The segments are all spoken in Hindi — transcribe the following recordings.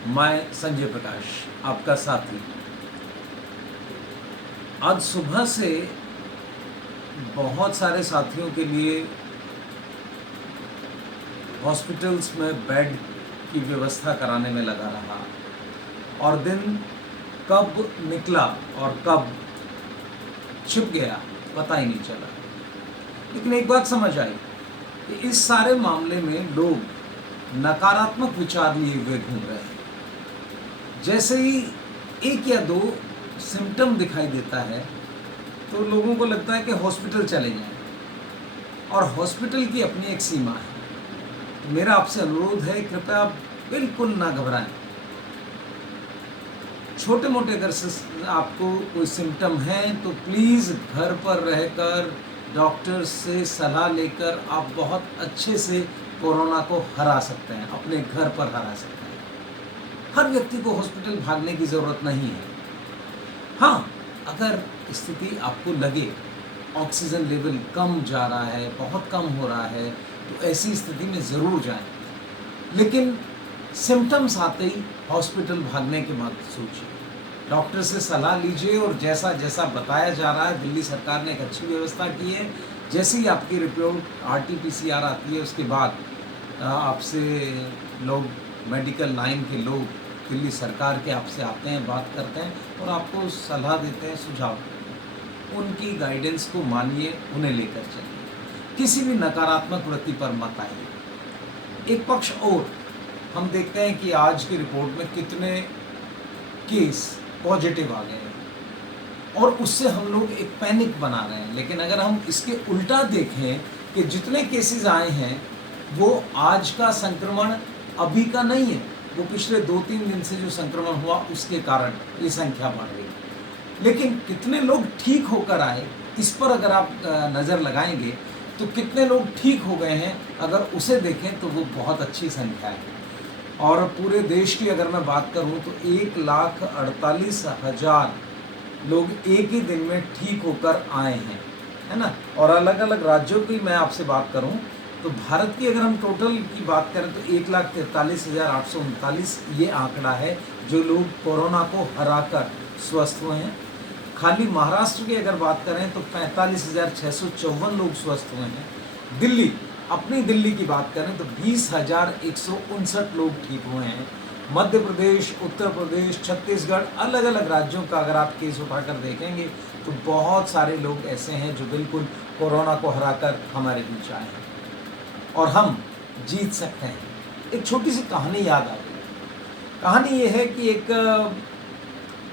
मैं संजय प्रकाश, आपका साथी। आज सुबह से बहुत सारे साथियों के लिए हॉस्पिटल्स में बेड की व्यवस्था कराने में लगा रहा और दिन कब निकला और कब छिप गया पता ही नहीं चला। लेकिन एक बात समझ आई कि इस सारे मामले में लोग नकारात्मक विचार लिए हुए घूम रहे हैं। जैसे ही एक या दो सिम्टम दिखाई देता है तो लोगों को लगता है कि हॉस्पिटल चले जाएं, और हॉस्पिटल की अपनी एक सीमा है। तो मेरा आपसे अनुरोध है, कृपया आप बिल्कुल ना घबराएं। छोटे मोटे अगर आपको कोई सिम्टम है तो प्लीज़ घर पर रहकर डॉक्टर से सलाह लेकर आप बहुत अच्छे से कोरोना को हरा सकते हैं, अपने घर पर हरा सकते हैं। हर व्यक्ति को हॉस्पिटल भागने की ज़रूरत नहीं है। हाँ, अगर स्थिति आपको लगे ऑक्सीजन लेवल कम जा रहा है, बहुत कम हो रहा है, तो ऐसी स्थिति में ज़रूर जाएं। लेकिन सिम्टम्स आते ही हॉस्पिटल भागने के मत सोचिए। डॉक्टर से सलाह लीजिए और जैसा जैसा बताया जा रहा है, दिल्ली सरकार ने एक अच्छी व्यवस्था की है। जैसे ही आपकी रिपोर्ट RT-PCR आती है, उसके बाद आपसे लोग मेडिकल लाइन के लोग दिल्ली सरकार के आपसे आते हैं, बात करते हैं और आपको सलाह देते हैं, सुझाव देते हैं। उनकी गाइडेंस को मानिए, उन्हें लेकर चलिए। किसी भी नकारात्मक वृत्ति पर मत आइए। एक पक्ष और हम देखते हैं कि आज की रिपोर्ट में कितने केस पॉजिटिव आ गए हैं और उससे हम लोग एक पैनिक बना रहे हैं। लेकिन अगर हम इसके उल्टा देखें कि जितने केसेस आए हैं वो आज का संक्रमण अभी का नहीं है, वो पिछले 2-3 दिन से जो संक्रमण हुआ उसके कारण ये संख्या बढ़ गई। लेकिन कितने लोग ठीक होकर आए, इस पर अगर आप नज़र लगाएंगे तो कितने लोग ठीक हो गए हैं, अगर उसे देखें तो वो बहुत अच्छी संख्या है। और पूरे देश की अगर मैं बात करूं तो 1,48,000 लोग एक ही दिन में ठीक होकर आए हैं, है ना। और अलग अलग राज्यों की मैं आपसे बात करूं तो भारत की अगर हम टोटल की बात करें तो 1,43,839 ये आंकड़ा है जो लोग कोरोना को हराकर स्वस्थ हुए हैं। खाली महाराष्ट्र की अगर बात करें तो 45,654 लोग स्वस्थ हुए हैं। दिल्ली, अपनी दिल्ली की बात करें तो 20,159 लोग ठीक हुए हैं। मध्य प्रदेश, उत्तर प्रदेश, छत्तीसगढ़, अलग अलग राज्यों का अगर आप केस उठाकर देखेंगे तो बहुत सारे लोग ऐसे हैं जो बिल्कुल कोरोना को हराकर हमारे बीच आए हैं और हम जीत सकते हैं। एक छोटी सी कहानी याद आ गई। कहानी ये है कि एक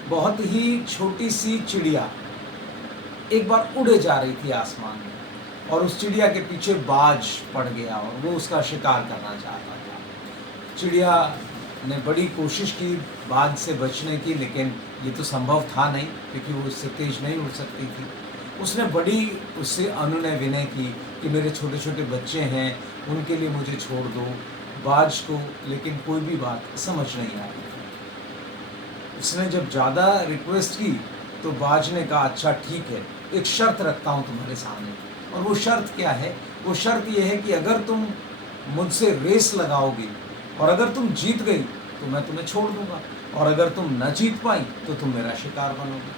बहुत ही छोटी सी चिड़िया एक बार उड़े जा रही थी आसमान में और उस चिड़िया के पीछे बाज पड़ गया और वो उसका शिकार करना चाहता था। चिड़िया ने बड़ी कोशिश की बाज से बचने की, लेकिन ये तो संभव था नहीं क्योंकि वो उससे तेज नहीं उड़ सकती थी। उसने बड़ी उससे अनुनय विनय की कि मेरे छोटे छोटे बच्चे हैं, उनके लिए मुझे छोड़ दो बाज को, लेकिन कोई भी बात समझ नहीं आई। उसने जब ज़्यादा रिक्वेस्ट की तो बाज ने कहा, अच्छा ठीक है, एक शर्त रखता हूँ तुम्हारे सामने। और वो शर्त क्या है? वो शर्त ये है कि अगर तुम मुझसे रेस लगाओगी और अगर तुम जीत गई तो मैं तुम्हें छोड़ दूंगा, और अगर तुम न जीत पाई तो तुम मेरा शिकार बनोगे।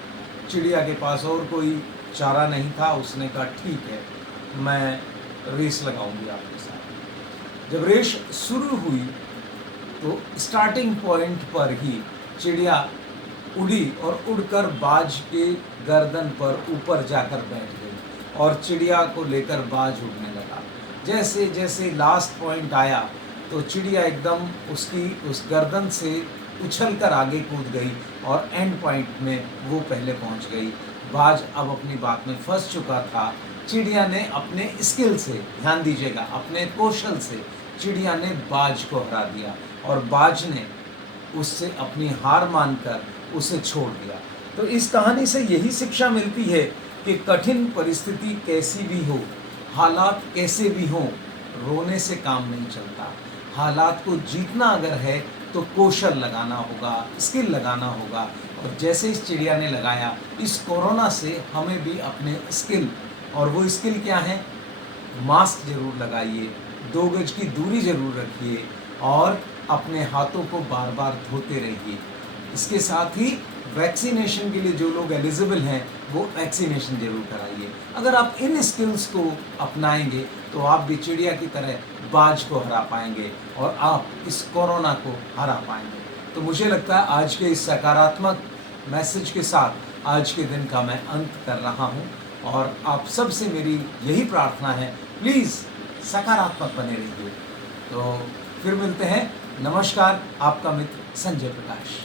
चिड़िया के पास और कोई चारा नहीं था। उसने कहा ठीक है, मैं रेस लगाऊंगी आपके साथ। जब रेस शुरू हुई तो स्टार्टिंग पॉइंट पर ही चिड़िया उड़ी और उड़कर बाज के गर्दन पर ऊपर जाकर बैठ गई और चिड़िया को लेकर बाज उड़ने लगा। जैसे जैसे लास्ट पॉइंट आया तो चिड़िया एकदम उसकी उस गर्दन से उछलकर आगे कूद गई और एंड पॉइंट में वो पहले पहुंच गई। बाज अब अपनी बात में फंस चुका था। चिड़िया ने अपने स्किल से, ध्यान दीजिएगा, अपने कौशल से चिड़िया ने बाज को हरा दिया और बाज ने उससे अपनी हार मानकर उसे छोड़ दिया। तो इस कहानी से यही शिक्षा मिलती है कि कठिन परिस्थिति कैसी भी हो, हालात कैसे भी हों, रोने से काम नहीं चलता। हालात को जीतना अगर है तो कौशल लगाना होगा, स्किल लगाना होगा। और जैसे इस चिड़िया ने लगाया, इस कोरोना से हमें भी अपने स्किल, और वो स्किल क्या है? मास्क जरूर लगाइए, 2 गज की दूरी जरूर रखिए और अपने हाथों को बार बार धोते रहिए। इसके साथ ही वैक्सीनेशन के लिए जो लोग एलिजिबल हैं वो वैक्सीनेशन जरूर कराइए। अगर आप इन स्किल्स को अपनाएंगे तो आप भी चिड़िया की तरह बाज को हरा पाएंगे और आप इस कोरोना को हरा पाएंगे। तो मुझे लगता है आज के इस सकारात्मक मैसेज के साथ आज के दिन का मैं अंत कर रहा हूं और आप सब से मेरी यही प्रार्थना है, प्लीज़ सकारात्मक बने रहिए। तो फिर मिलते हैं। नमस्कार, आपका मित्र संजय प्रकाश।